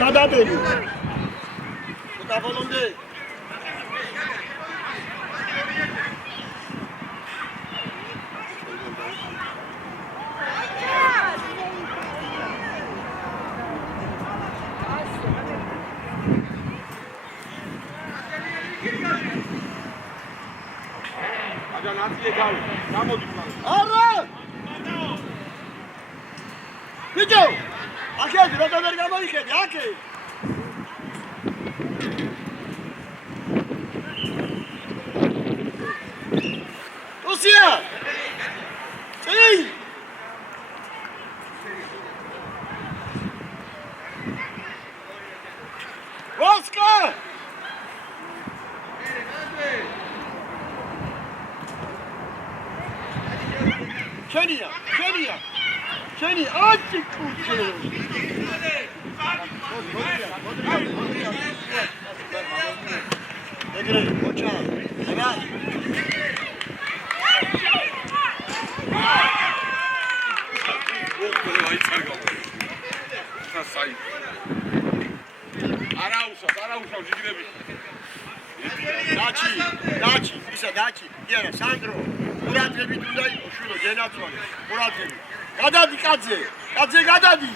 სადატენი. დავოლონდე. არა! ვიჯო! აქედი, რა დაბერ გამოიხედი, აქე! უსია! წი! ვასკა! შენი აჭი კუჩე ეგრე ოჩა აბა არაუშავს იგრები დაჩი ისა დაჩი იერა სანდრო ყურადღებით უნდა იყოს შვილო გენაცვალე ყურადღებით გადადი კაცზე გადადი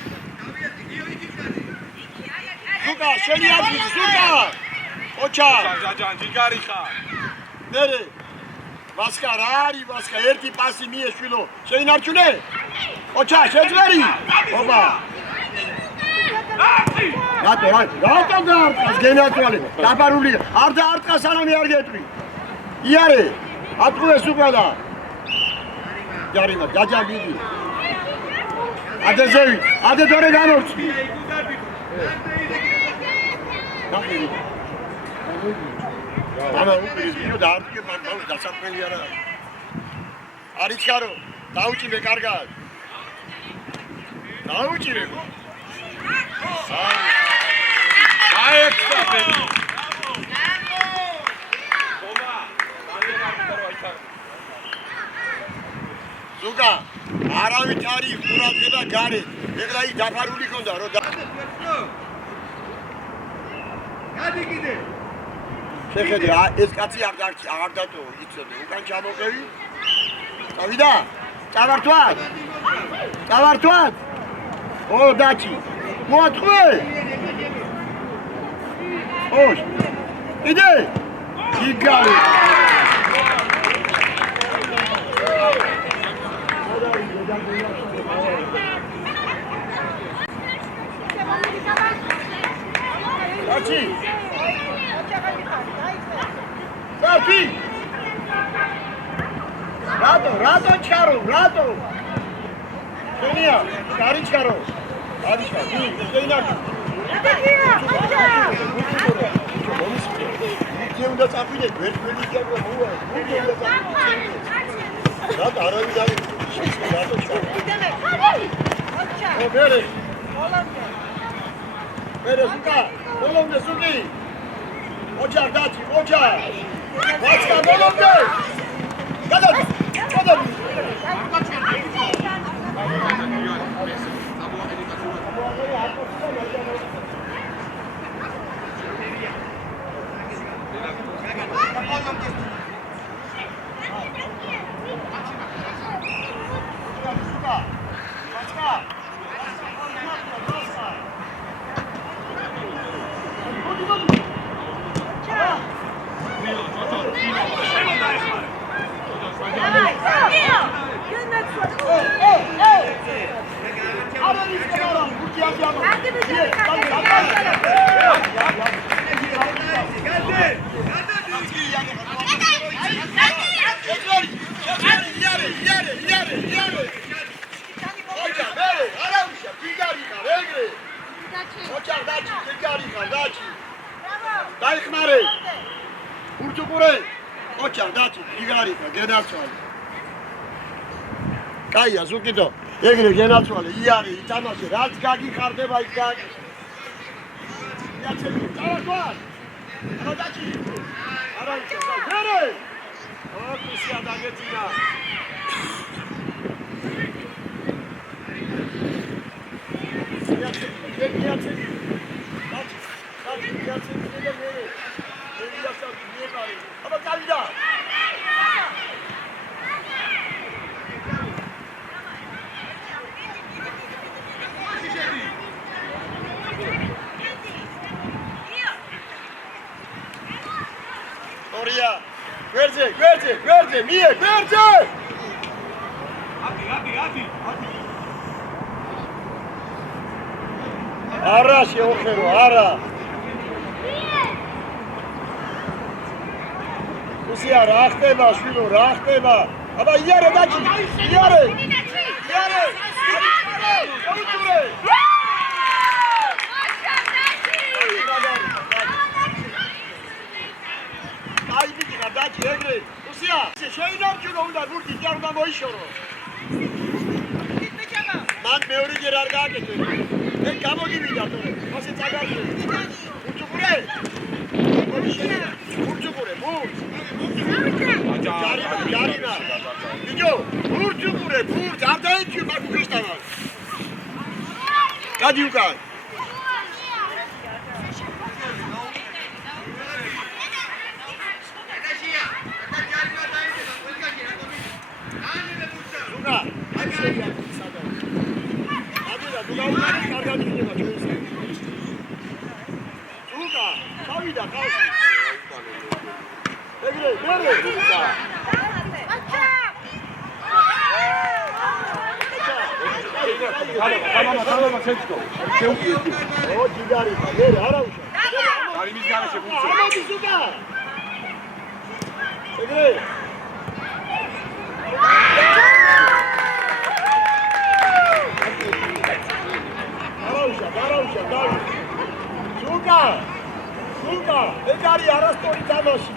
ზუკა შენი ადგილი ზუკა ოჩა ჯაჯან ჯიგარი ხარ მერე ვასკა რა არის ვასკა ერთი პასი მიე შვილო შეინარჩუნე ოჩა შეძლერი ოპა რატო გაარტყას გენაცვალე დაბარული არ დაარტყა სანამ არ გეტყვი იარე ატყუეს უკანა ჯარიმა ჯაჯა მიდი ადეზევი ადედორე გამორჩი ამა უპირის ბიო დაარტყე მაგალ დასაფრენი არა არის კარო დაუჭირე კარგად დაუჭირე ზუგა არავით არის ყურადღება გარეთ ეგრე ის დაფარული ხონდა რომ გადი კიდე შეხედე ეს კაცი არ დატო იცოდე უკან ჩამოყევი წავიდა წავართვათ ო დაჩი მოატყვე ოშ იდე იგალი დაჩი დაჩი რატო ჩარო რატო შენია კარი ჩარო არის კარი შეინარჩუნე უნდა წაფიდე ვერტველი იქნება მოვა უნდა წაფიდე რატო არავინ არის რატო ჩარო მერე ზუკა ბოლომდე ზუკი ოჩარ დაჩი ოჩარ ვასკა ბოლომდე გადადი დაიხმარე ურჯუყურე ოჩარ დაჩი იგარიკა გენაცვალე კაია ზუკიდო ეგრე გენაცვალე იარი იტამაშე რაც გაგიხარდება იქ გაგი იაცები წავარდვარ არა დაჩი არა მერე ოკუსია დაგეწინა იაცები გვერდზე, მიე, გვერდზე! ათი. არა შეოხერო, არა. უსია რა ხდება, შვილო, რა ხდება? აბა იარე დაჭი, იარე! გაუწურე! აი ბიჭა დაჭი ეგრე. უსია, შეინარჩუნო უნდა ბურთი და უნდა მოიშორო. მან მეორეჯერ არ გააკეთე. მე გამოგივიდა თორე. ასე წაგავდე. უწურე. უწურე, მოვ. ჯარინა. ბიჭო, უწურე, არ დაიჭი მაგუქისტანა. გადი უკან. Suka, egari arastori tamashi.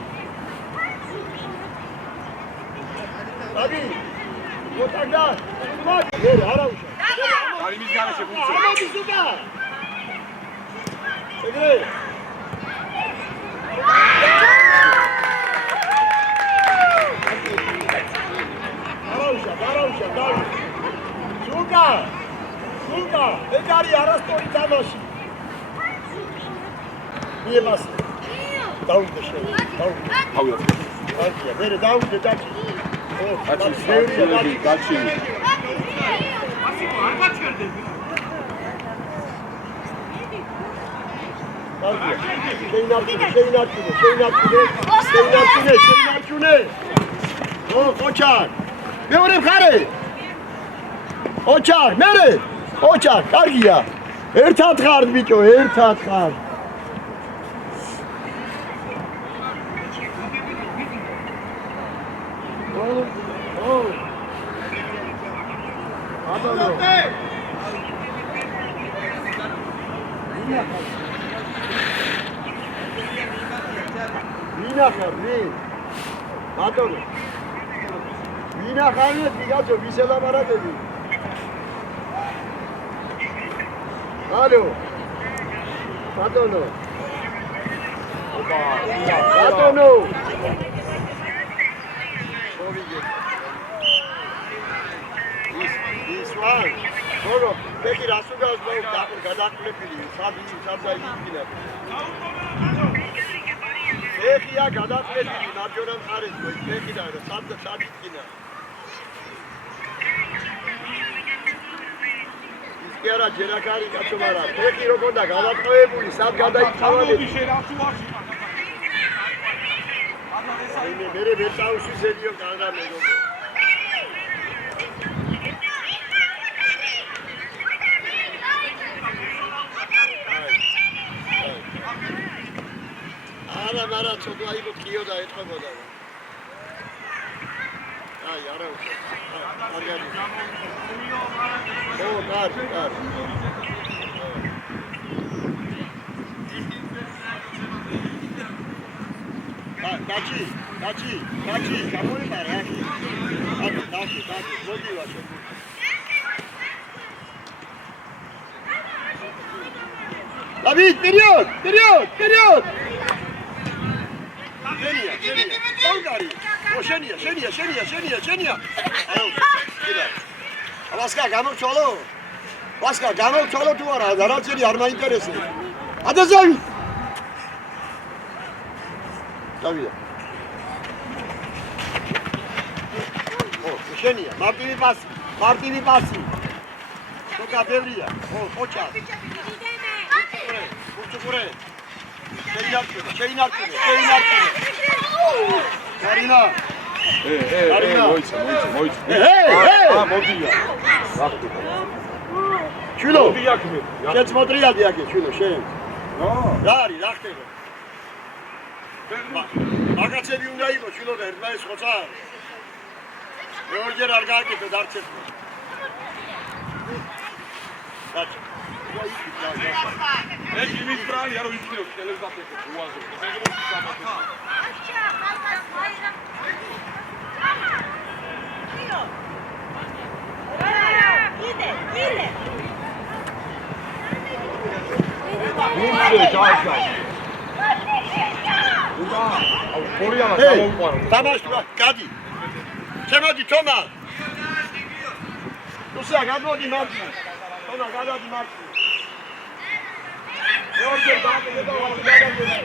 Abi, otagda, mat, arausha. Ari mis garaje funziona. Abi Suka. Egre. Arausha, Davi. Suka, egari arastori tamashi. Niye bastın? Davulda şey, davulda. Havaya. Hadi ya, böyle davulda daçı. Kaçın, kaçın. Hadi ya, şeyin arkine. Oçak. Ne olayım kare? Oçak, nere? Oçak, kargi ya. Ertat kard biço, ertat kard. Vina xanet bigazzo visela maradebi. Alo. Padono. Padono. This one. Solo, peki rasugas lo gadaqlepili, sadza ikina. Peki-a gadaqlepili, marjora მხარეს რო peki და sadza ikina. ის კი არა ჯერაკარი კაცო, მაგრამ peki რო გონდა გადაწყობებული, სად გადაიწყავალი? მე ვერ წავსვისებიო კანდა მეგობრო. არა ცოტა იყო კიო და ეთქობოდა. აი არა უკვე. კარგად. კარგი. დაჩი, გამოიყარა. დაჩი, მოდივა შე. David, period! Genia. Bangari. O Genia. Ayo, gida. Vaska, გამოვჩალო თუ არა, რაღაცები არ მაინტერესებს. ადაზავი. დავიდა. Genia, მარტივი პასი. Სოკა ბევრია. ოჩა. Uçukure. Şeyin arkını. Karina. მოიცა. მოდია. Chilo. მოდია ქმე. Შენ მოტრიადი აქ, Chilo, შენ. რა არის, რა ხდება? მაგაცები უნდა იყოს, Chilo და ერთმა ეს ხოცა. მეორჯერ არ გააკეთეთ არც ერთი. დაჭი. ეს იმის ბრალი არ ვიცი ტელევიზორზე უაზრო. Gadi. Შემოდი თომა. Უსია გადმოდი მარტი. თომა გადადი მარტი. ორჯერ დააკეთე და ვარ გადაგები.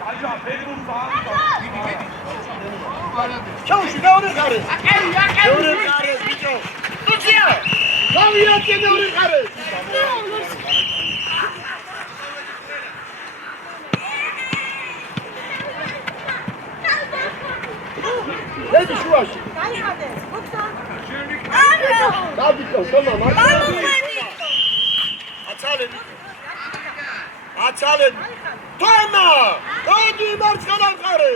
დაჟა ფერმულ ჩაუში მეორე ხარე. მეორე ხარე ბიჭო. უსია. გავიარეთ მეორე ხარე. Lady Shuashi. Dadiko, toma, Atalen. Toma! Dodi marskana qare.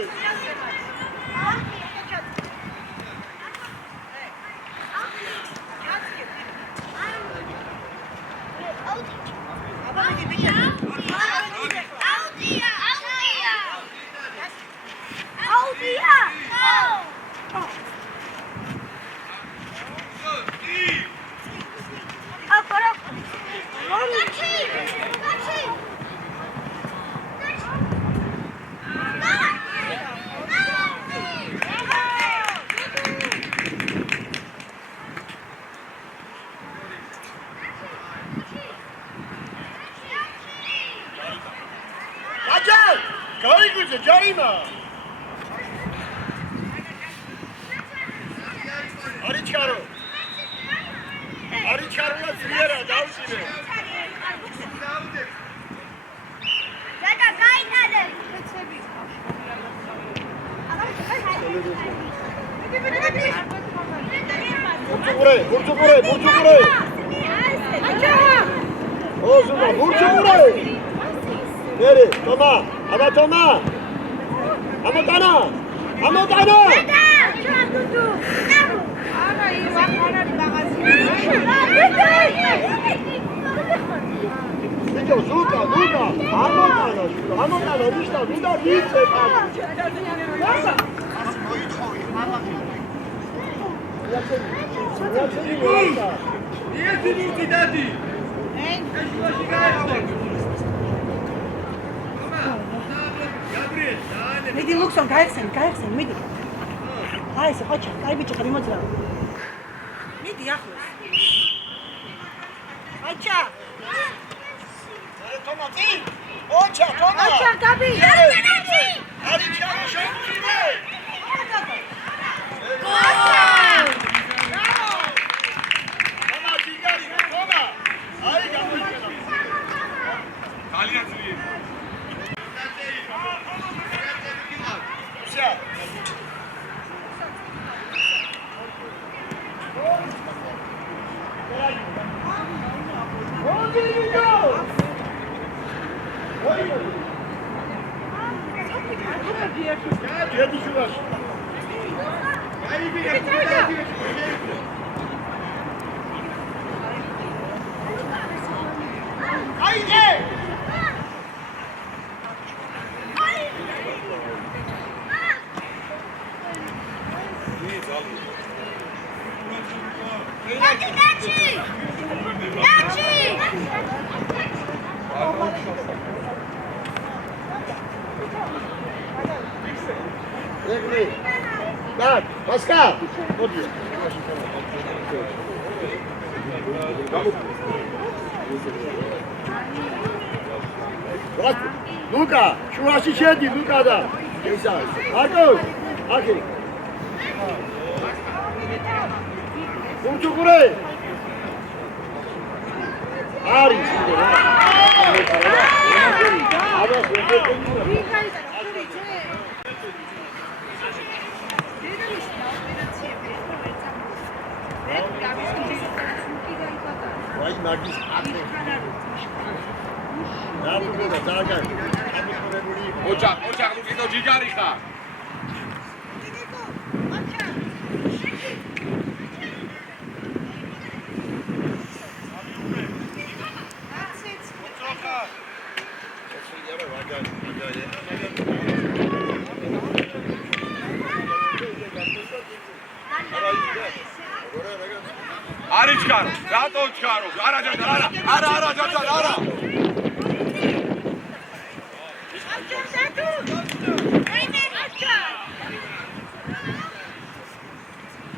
Jarima. Aricharo. Aricharo la friera, davsine. Jaka kainale. Burçukure. Ozuma, burçukure. Nere? Toma. Ama Toma. Amotana. Video Zuka. Amotana, nishta, duda vitse. Midi Luxon, გაიხსენ, მიდი. აი ესე ხოჩა, აი ბიჭი ხრიმოძრა. მიდი ახლოს. ხოჩა. Toma, წინ. ხოჩა, Toma. ხოჩა, გაბი. არის ჩარო შემწირე. Toma, ჯიგარი, Toma. აი გამოიწელა. ძალიან ძლიერი. Lady Shuashi. Haydi! Так, Паскал! Luka, Shuashi შედი, Luka და ისა. Marcos, აქე. Burçukure. არის. ვაი მაგის აკრე. ნაბუგო დაგარ. ოჯახ ლუკიდო ჯიგარი ხარ. არის ჩქარო, რატო ჩქარო? არა ჯაჯა, არა ჯაჯა, არა.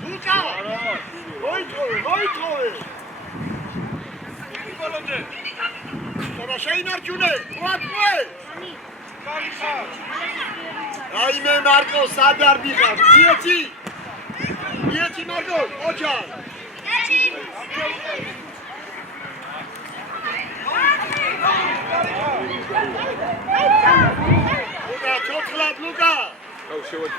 ლუკა! მოიწოვე! ნიკოლოჯე. და შეინარჩუნე, ვატყვე! აიმე მარკო სადარ მიხარ, იეთი მარკო, ოჩა! ლუკა, ცოცხლად, ლუკა! აუ შევადი.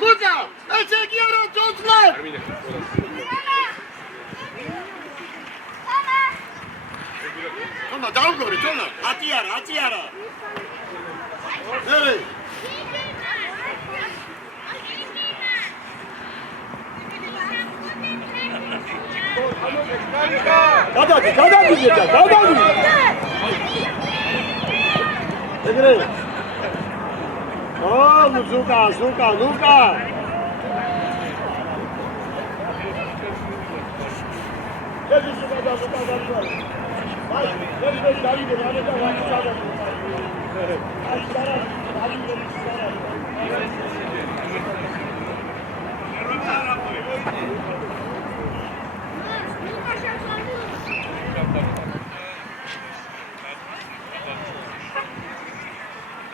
ლუკა! ეს იგი არა ცოცხლად! თომა, დაუგორი, თომა! ათი არა! ნერე! გადადი! ეგრე! ლუკა! ეს გადადი! ეს დაიდე, რა და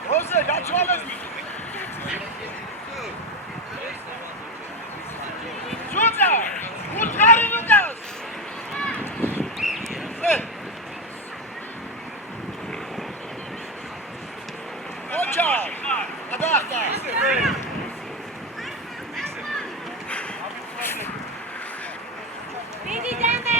Jose, gaçoles. Juca! Utkari Lucas! Ocha! Adachta! Vidi deme!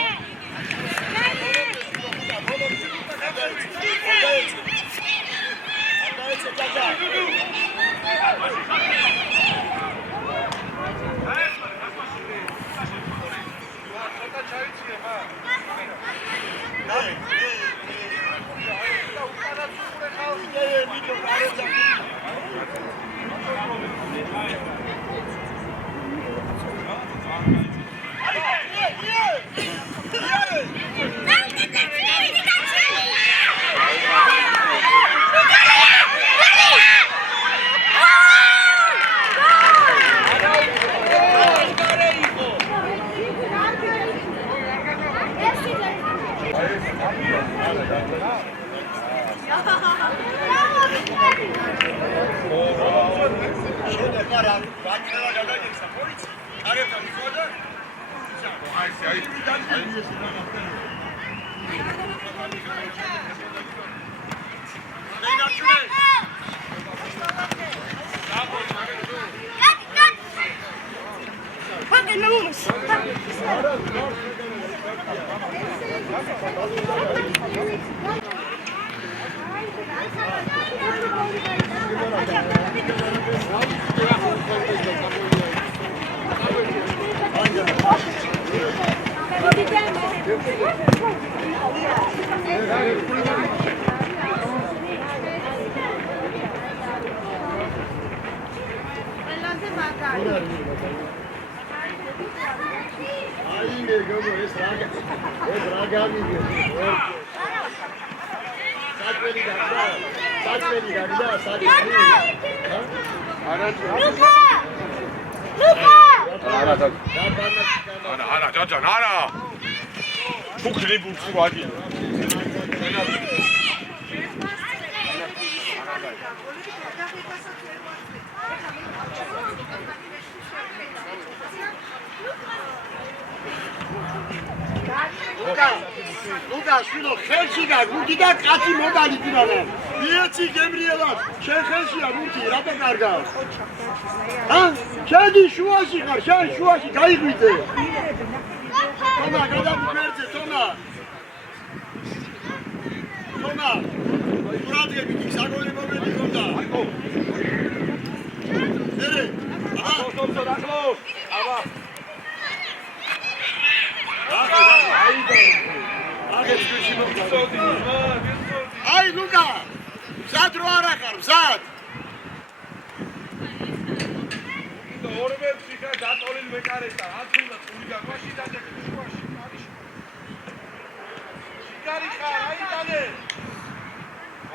არა, ჯაჯა, არა. ფუქლი ბურცი ვადი. ლუკა შვილო ხელში გაგუდი და კაცი მოგალითინა მიეცი გემრიელად შენ ხელშია მურთი რატო კარგავ შედი შუაში ხარ შენ შუაში გაიგვიდე თომა გადაგგვერდზე თომა ყურადღები იქ საგოლე მომენტი ხონდა ერე აბა აი ლუკა მზად რო არ ახარ მზად ორბებში ხა დატოლილ მეკარეთა ათულა წული გაგვაში დაჭერე შუაში შიკარი ხარ აი დანე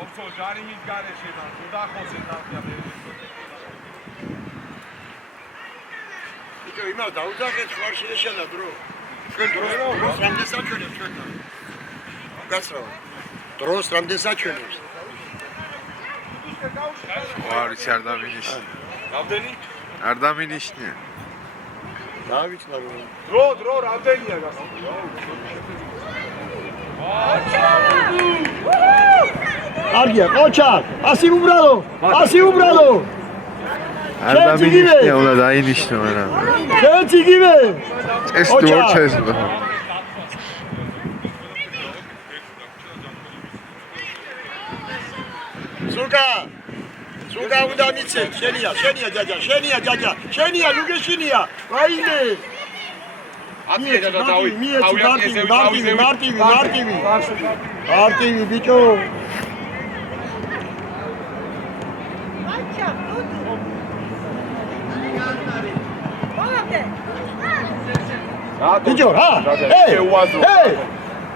ოფსო ჟარინის გარეშე და დახოცე თალხია იკო იმას დაუძახეთ ხარ შეეშალა დრო ჩვენ დროს რამდენ საჩვენებს ჩვენთან გასრავა დროს რამდენ საჩვენებს ვარიც არ დამინიშნე რამდენი არ დამინიშნე დავიწყდა დრო რამდენია გასული არგია ყოჩა ასი უბრალო არ დამინიშნე უნდა დაინიშნო რა შენც იგივე ეს დორჩეს სუკა უნდა მიცე შენია ჯაჯა შენია ლუგეშინია რაიმე მარტივი ბიჭო ბიჭო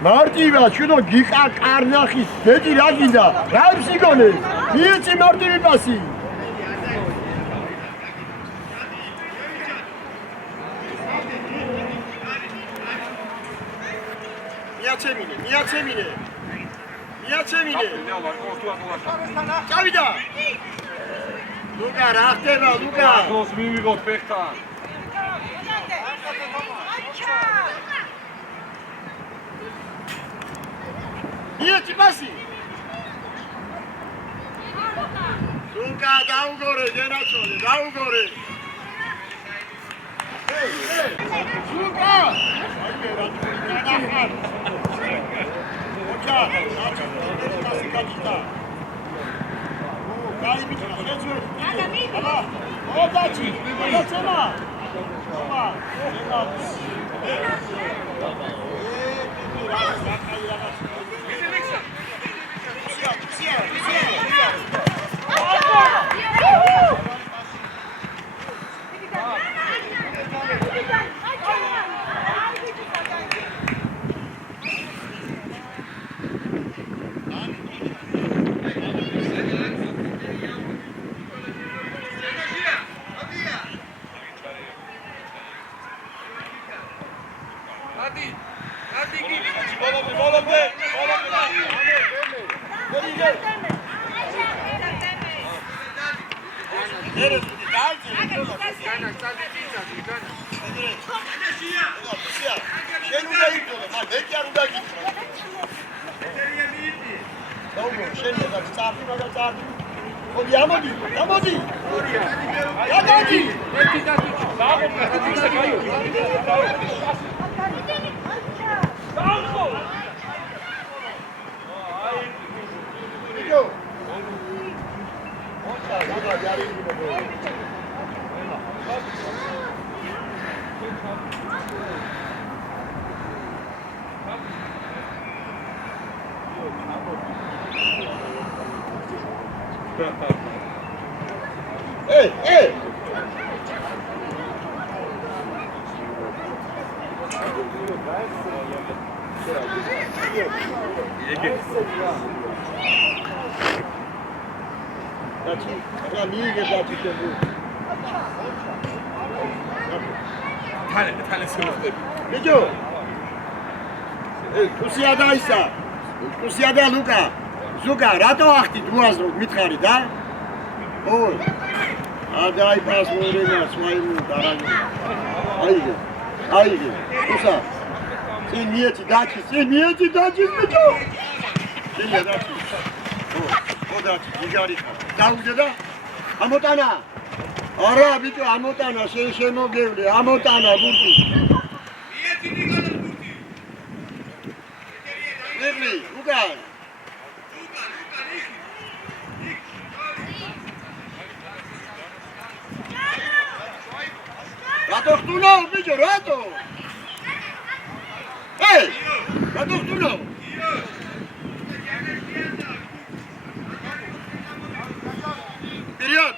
მარტივია ჩვენო გიყა კარნახი ბეჭი რა გინდა რა ფსიქონე მიეცი მარტივი პასი მიაცემინე წავიდა ლუკა რა ხდება ლუკა დროს მივიღოთ ფეხთან მიეცი პასი ლუკა დაუგორე გენაცოლე დაუგორე ლუკა Hey! Kusiada Luka. Zuka, rato axti duazro mitxari da? Oi. Adai pas morena, smainu darani. Aige. აიღე. უსა. წინ მიეცი დაჩი, ბიჭო. წინია დაჩი. ო დაჩი, იგარი ხარ. დაუგე და ამოტანა. არა ბიჭო, ამოტანა, შემოგევლე, ამოტანა ბურთი. მიეცი ნიკადა ბურთი. ნერლი, უკან. რატო ხტუნავ ბიჭო, რატო? რატო ხტუნავ?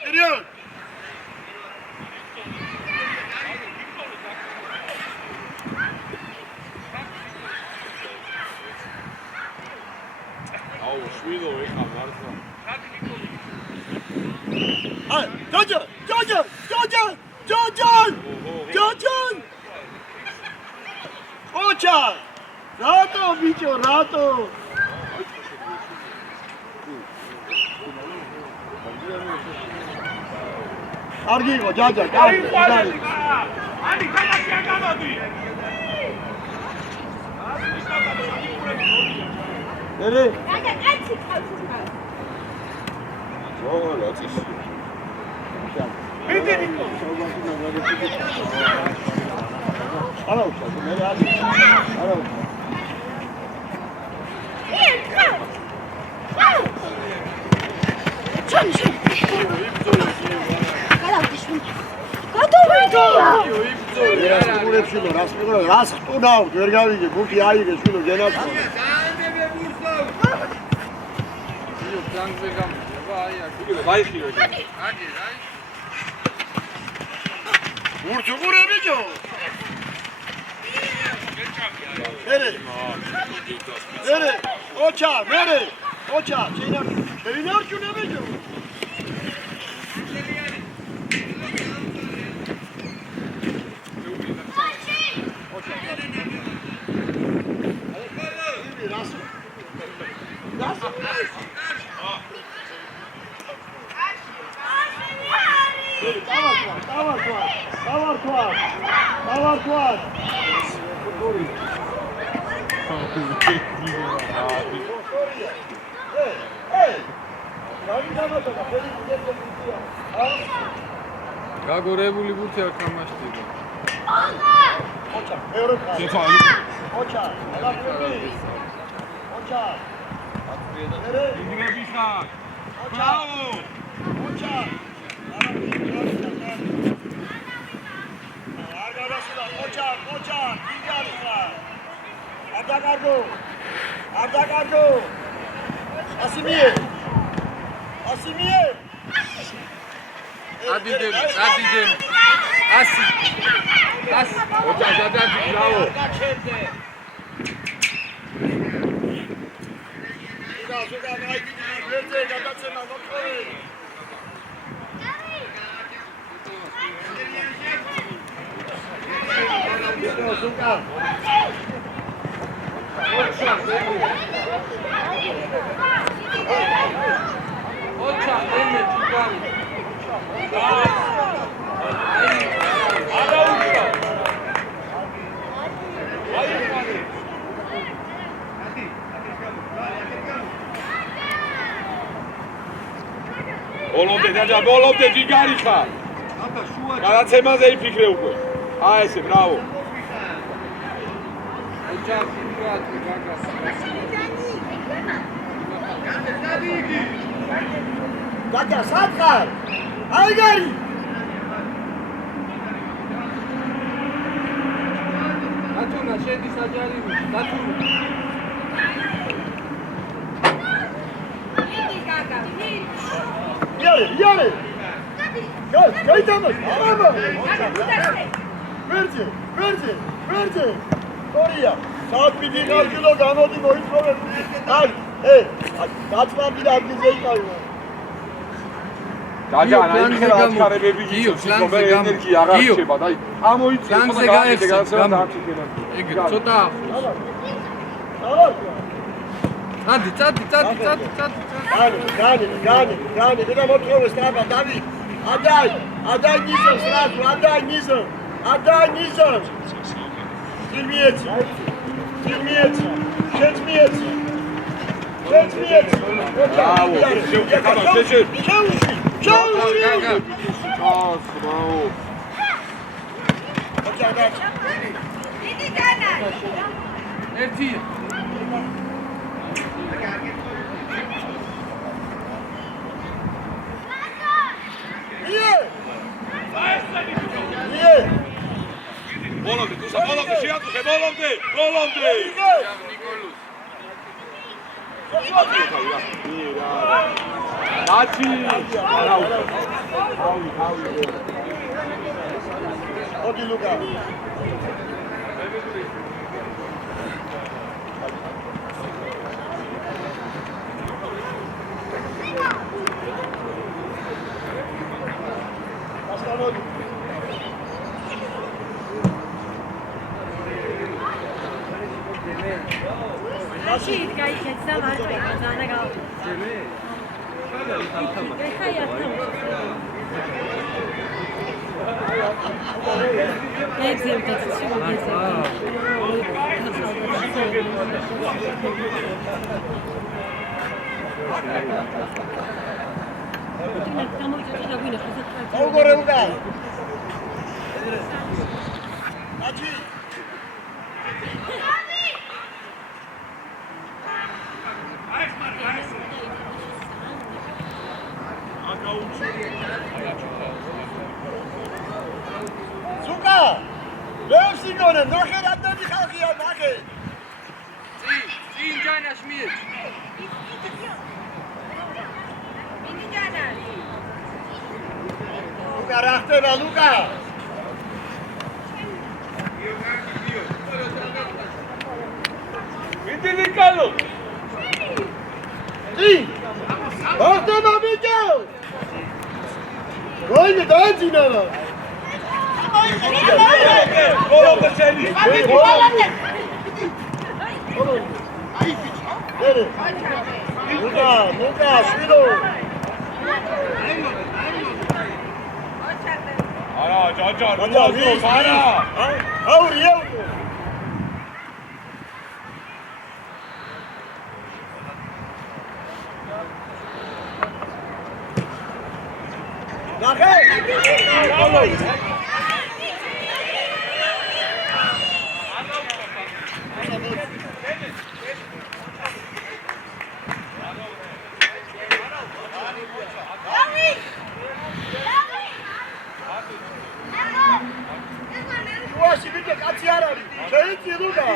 პერიოდ. აუ, შვიდო ეხა მართლა. ჯოჯონ! ოჩა! რატო ბიჭო, რატო? კარგი იყო, ჯაჯა, კარგი. ანი ქალაქი აკამოდი. ერე? Გადა კაცი ყავს. არა უშავ, მე არა. რას ხტუნავთ, ვერ გავიგე, ბურთი აიღე, შვილო, გენაცვალე. ვაიხირო. ბურთი უყურე ბიჭო. ერე. ოჩა, შეინარჩუნე ბიჭო. დავარქვათ. გაგორებული ბურთი არ თამაშდება. ოჩა, მეორე ხარ. ოჩა, ალაფები. ოჩა. ინგრები ხარ. ბრავო. ოჩა. ოჩა, იგარი ხარ. არ დაკარგო. ასიმიე. ადიდემ. ასი. ოჩა, დადი, ბრავო. ზოგა მაიგი ვერზე გადაცემა მოხდე. ზოგა. ოჩა, ემე ჩიკარი. ბოლომდე ჯიგარი ხარ. გადაცემაზე იფიქრე უკვე. აი ესე, ბრავო. გაგა სათხარ. აიგარი. ათუნა შედის აჯარიმი. დათუნა. იარე. გაიტანოს. აბა. ვერძე. კორია. საათბიდი გავჭილო გამოდი მოიწოვე. დაწვავდი და ადგილზე იყავი. გაჯან აი ხერა აჩქარებები გიო ენერგია აღარ რჩება და აი ამოიწეს ლანგზე გაიხსენ ეგ ცოტა ადი წადი გადი და მოთხოვე სტრაფა დავი ადაი ნიზოს რაზო ადაი ნიზო Отдай низом! Фильмец! Фильмец! Шетмец! Шетмец! Браво! Шеჩერ! Чауши! Чауши! ოს, браво! დიდი განა. ერთი. ბოლომდე, თუსა ბოლომდე, შეაწუხე ბოლომდე, ბოლომდე! ნიკოლუს. დაჩი! ოდი ლუკა. ასკანოდი. Აში გაიქეც და მარტო იბრძანა გავა. ეხა ოღორე უკა. აჩი. Сука! Лევსიგონე, ნახე რამდენი ხალხია, ნახე. წინ ჯანაშ მიეც. დიდი განა. ლუკა რა ხდება, ლუკა? მიდი ნიკოლო! ი! ხდება ბიჭო! როინე დაიძინა რა? ბოლომდე შენი! აი ბიჭო. ერე. ლუკა, ლუკა, შვიდო. არა, ჯაჯა, როაზოს, არა! აური, აური. ნახე! შუაში ვიდე კაცი არ არის. შეიწი ლუკა.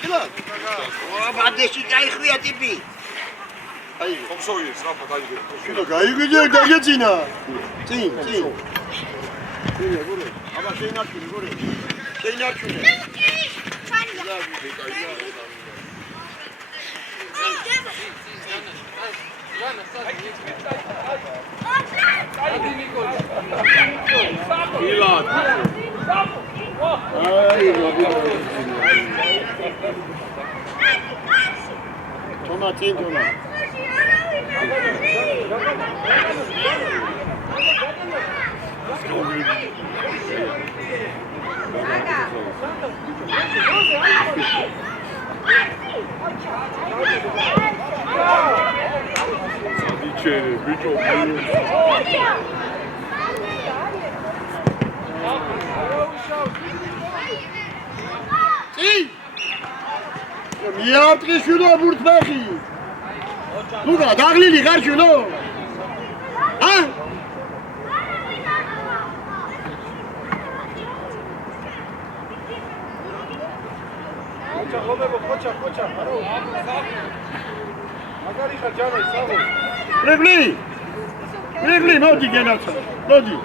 Pilot. Bădeși cai хуя tipi. Ai. Cum să o ies, rapa, dai de. Pilot, ai gândit de gățina. Țin. Bune. Ama şey nakil, bune. Şey nakil. Hadi Nikola. Pilot. Ay, Toma, Toma. İçeri, birçok Ey! Miatri şunu burtmaki. Luka, daglili gar şunu. Ha? Koça. Magari ხარჯანა ისაღო. Regli, მოდი გენაცა. მოდი.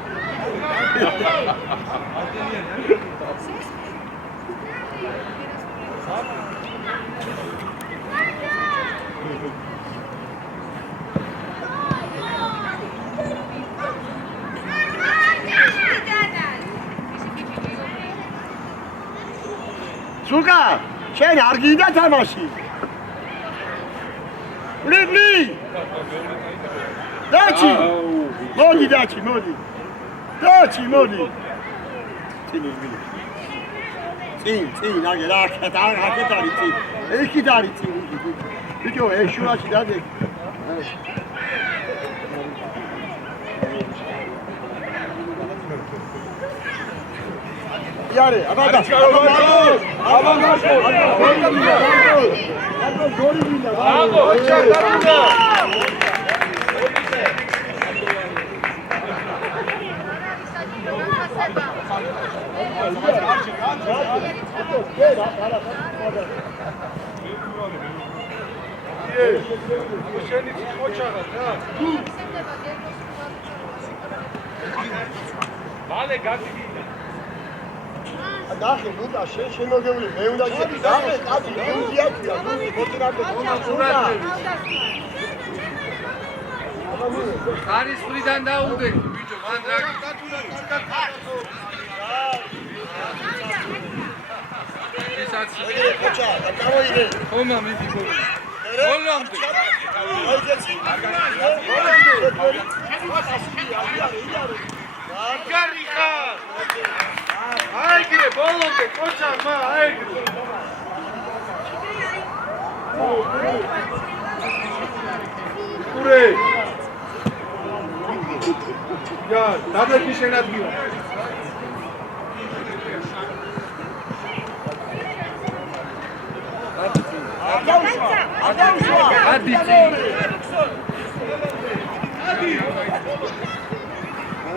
სულკა, შენ არ გინდა თამაში? ბლი. დაჩი. მოდი დაჩი, მოდი. დაჩი, მოდი. წინ, აგე რა აქეთ არის წინ. ეხით არის წინ. ბიჭო, ეს შუაში დადი. იარე, აბა მალე გაგიდი დახე ლუკა შემოგევლი მე უნდა დახე კაცი მე უძიათია მოწინავდე არის ფრიდან დაუდე ბიჭო მან რა ისაც ხოჭა და გამოიდე ხომა მიდი გოლამდე გარიხა აიგრე ბოლომდე კოჩა მა აიგრე ურე ია დადაკი შენადგინა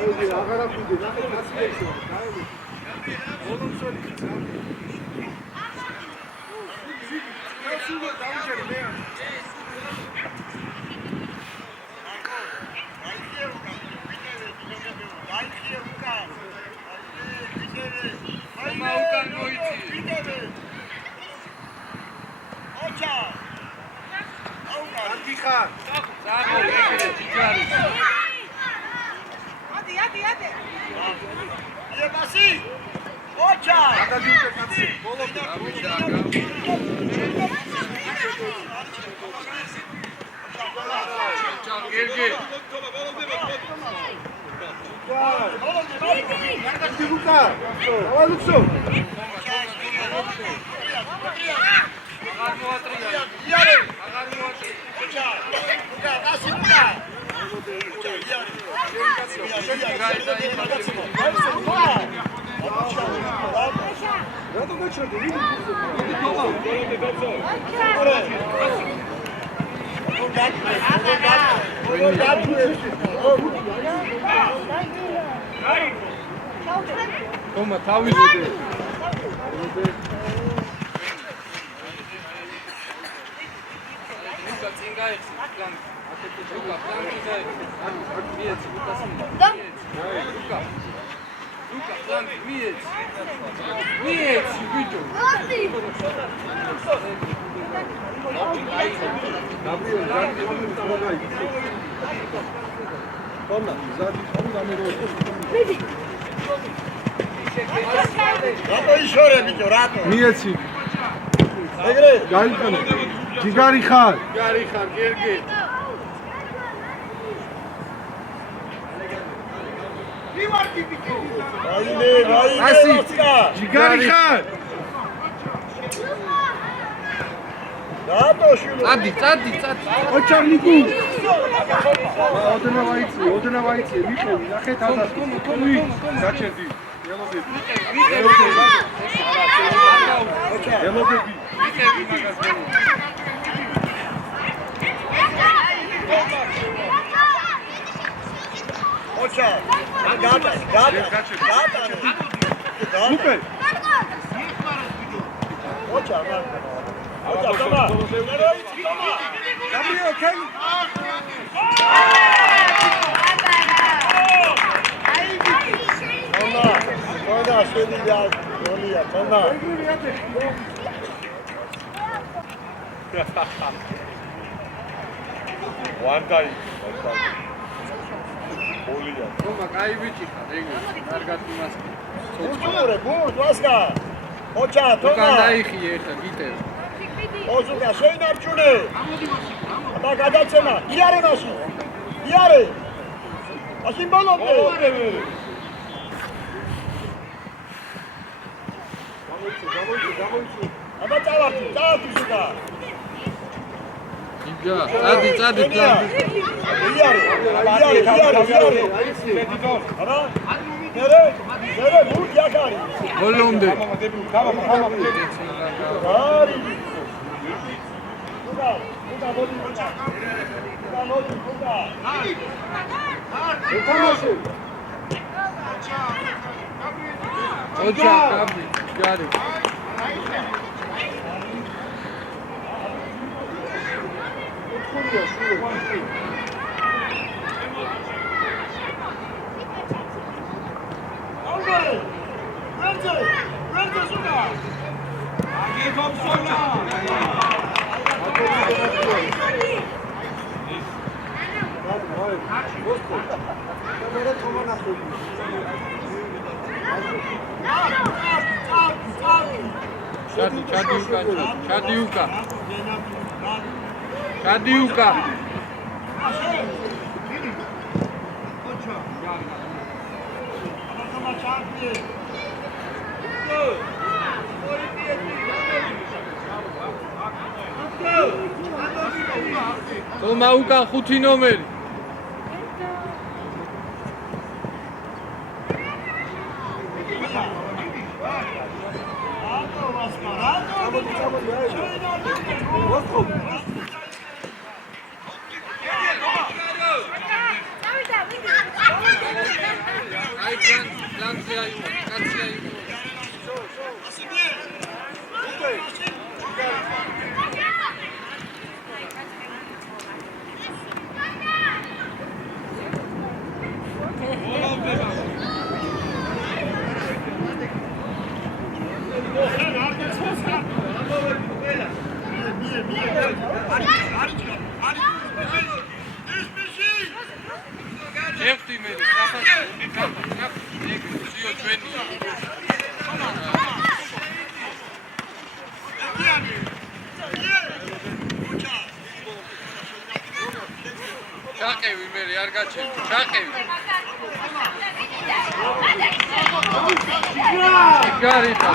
ადი აღარაფუდი ნახე გასიეშო გაელი ბოლომსველი სულ დავჭერი მე მაუკან მოიცი ოჩა ანტიხა ზაგო ეგრე ჯიგარი Ade. იებასი ოჩა გადადიუტე კაცი ბოლომდე გერგე ლუკა ავა ლუქსო აღარ მოატრია იარე აღარ მოატრია ოჩა ლუკა დასინა რატო გაჩერდი? ხომა თავიზოდე ლუკა წინ გაიხსნა პლანი ლუკა პლანი გაიხსნა მიეცი ლუკას ლუკა პლანი მიეცი ბიჭო რატო იშორე ბიჭო რატო მიეცი ეგრე გაიყანე ჯიგარი ხარ გერგე რაიმე ასი როცკა ჯიგარი ხარ რატო შულო წადი ოჩარნიკუ ოდნა ვაიცი მიყევი ნახე თათა თუმი გაჩერდი ელოდები ოჩა გადა უპე ოჩა ოჩა თომა გამიო კენ თომა შედი და გოლია თომა ვანდაი. ოლია. თომა კაი ბიჭი ხარ, ეგრე. კარგად იმას. Ure, bun, Vasca. Ocha, უკან toma. დაიხიე ერთა გიტევ. Ozuka, შენ არჩუნე. და გადაცემა, იარე მაშინ. იარე. მაშინ ბოლომდე. გამოიწი. აბა წავარდი ზუგა. იგა, წადი პლანი. იარე. აბა მერე ბურთ იაკარი. ბოლომდე. არი. ზუგა, მოდი. ზუგა. ეთამაში. ოჩა, კაბი, ჯარი. Verde, Zuga. Aghi Thompson. ჩადიუკა. თომა უკან 5 ნომერი. აი პლანზე აიო, კაცი აიო. ერთი მე სიო ჩვენი ჩაყევი მე არ გაჩერდი ჩაყევი გარიტა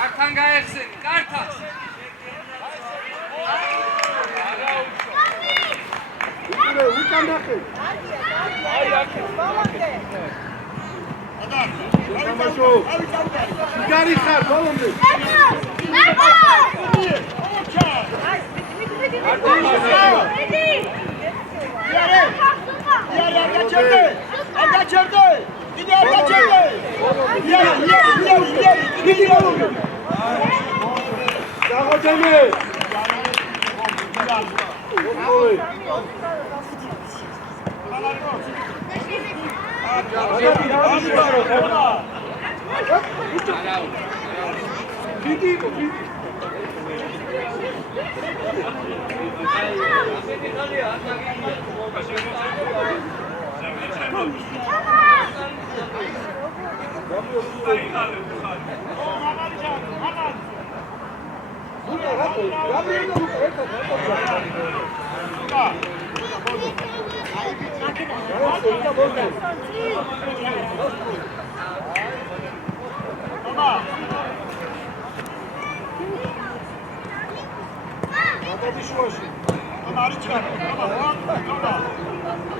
კართან გაეხსენი, კართან. უკან ნახე. აი აქე. თამაშო. შიგარი ხარ ბოლომდე.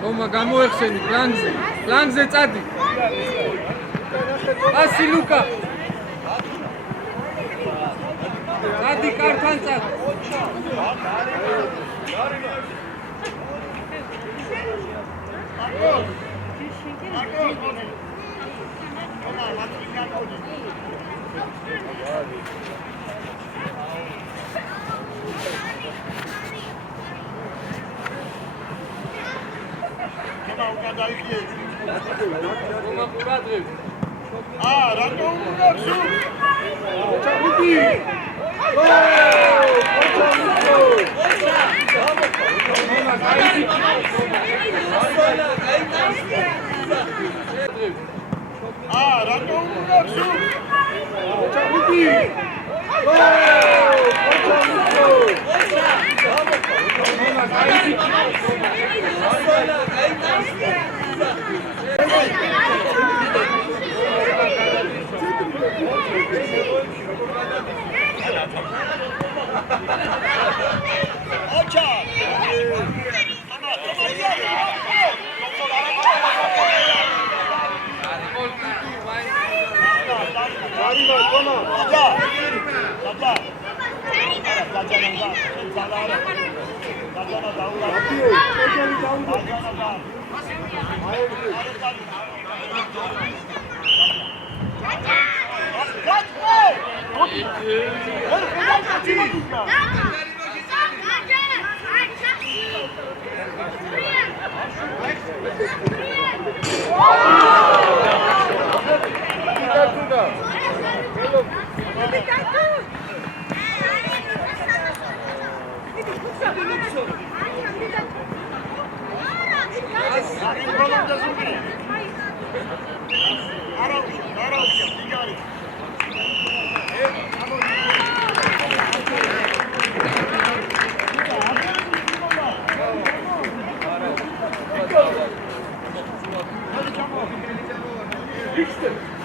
თომა გამოეხსენი პლანზე წადი. ასი ლუკა Hadi kartan çak. Roma Muradov. Ищи.